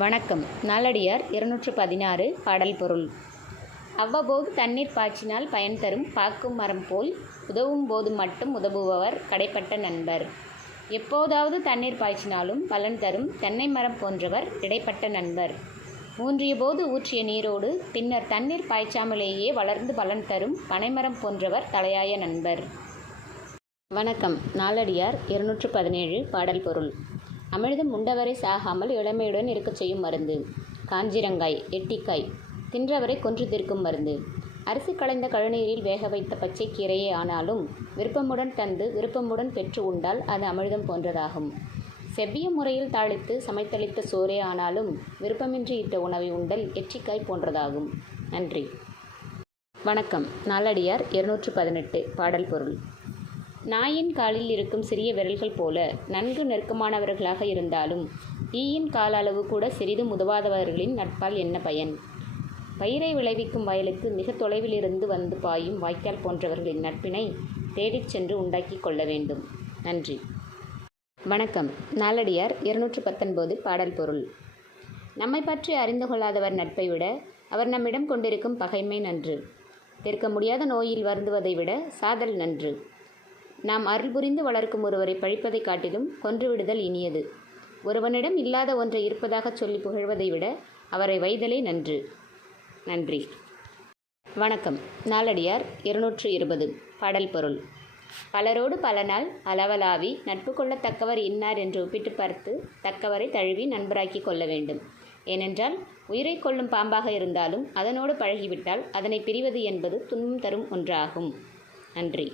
வணக்கம். நாலடியார் 216 பாடல் பொருள். அவ்வப்போது தண்ணீர் பாய்ச்சினால் பயன் தரும் பாக்கும் மரம் போல் உதவும் போது மட்டும் உதவுபவர் கடைப்பட்ட நண்பர். எப்போதாவது தண்ணீர் பாய்ச்சினாலும் பலன் தரும் தென்னை மரம் போன்றவர் இடைப்பட்ட நண்பர். ஊன்றிய போது ஊற்றிய நீரோடு பின்னர் தண்ணீர் பாய்ச்சாமலேயே வளர்ந்து பலன் தரும் பனைமரம் போன்றவர் தலையாய நண்பர். வணக்கம். நாலடியார் 217 பாடல் பொருள். அமிழ்தம் உண்டவரை சாகாமல் இளமையுடன் இருக்கச் செய்யும் மருந்து. காஞ்சிரங்காய், எட்டிக்காய் தின்றவரை கொன்று தீர்க்கும் மருந்து. அரிசி களைந்த கழுநீரில் வேக வைத்த பச்சை கீரையே ஆனாலும் விருப்பமுடன் தந்து விருப்பமுடன் பெற்று உண்டால் அது அமிழ்தம் போன்றதாகும். செவ்விய முறையில் தாளித்து சமைத்தளித்த சோறே ஆனாலும் விருப்பமின்றி இட்ட உணவை உண்டல் எட்டிக்காய் போன்றதாகும். நன்றி. வணக்கம். நாலடியார் 218 பாடல் பொருள். நாயின் காலில் இருக்கும் சிறிய விரல்கள் போல நன்கு நெருக்கமானவர்களாக இருந்தாலும் ஈயின் கால அளவு கூட சிறிதும் உதவாதவர்களின் நட்பால் என்ன பயன்? பயிரை விளைவிக்கும் வயலுக்கு மிக தொலைவிலிருந்து வந்து பாயும் வாய்க்கால் போன்றவர்களின் நட்பினை தேடிச் சென்று உண்டாக்கி கொள்ள வேண்டும். நன்றி. வணக்கம். நாலடியார் 219 பாடல் பொருள். நம்மை பற்றி அறிந்து கொள்ளாதவர் நட்பை விட அவர் நம்மிடம் கொண்டிருக்கும் பகைமை நன்று. தீர்க்க முடியாத நோயில் வருந்துவதை விட சாதல் நன்று. நாம் அருள் புரிந்து வளர்க்கும் ஒருவரை பழிப்பதை காட்டிலும் கொன்றுவிடுதல் இனியது. ஒருவனிடம் இல்லாத ஒன்றை இருப்பதாகச் சொல்லி புகழ்வதை விட அவரை வைதலே நன்று. நன்றி. வணக்கம். நாலடியார் 220 பாடல் பொருள். பலரோடு பல நாள் அளவலாவி நட்பு கொள்ளத்தக்கவர் இன்னார் என்று ஒப்பிட்டு பார்த்து தக்கவரை தழுவி நண்பராக்கி கொள்ள வேண்டும். ஏனென்றால் உயிரை கொள்ளும் பாம்பாக இருந்தாலும் அதனோடு பழகிவிட்டால் அதனை பிரிவது என்பது துன்பம் தரும் ஒன்றாகும். நன்றி.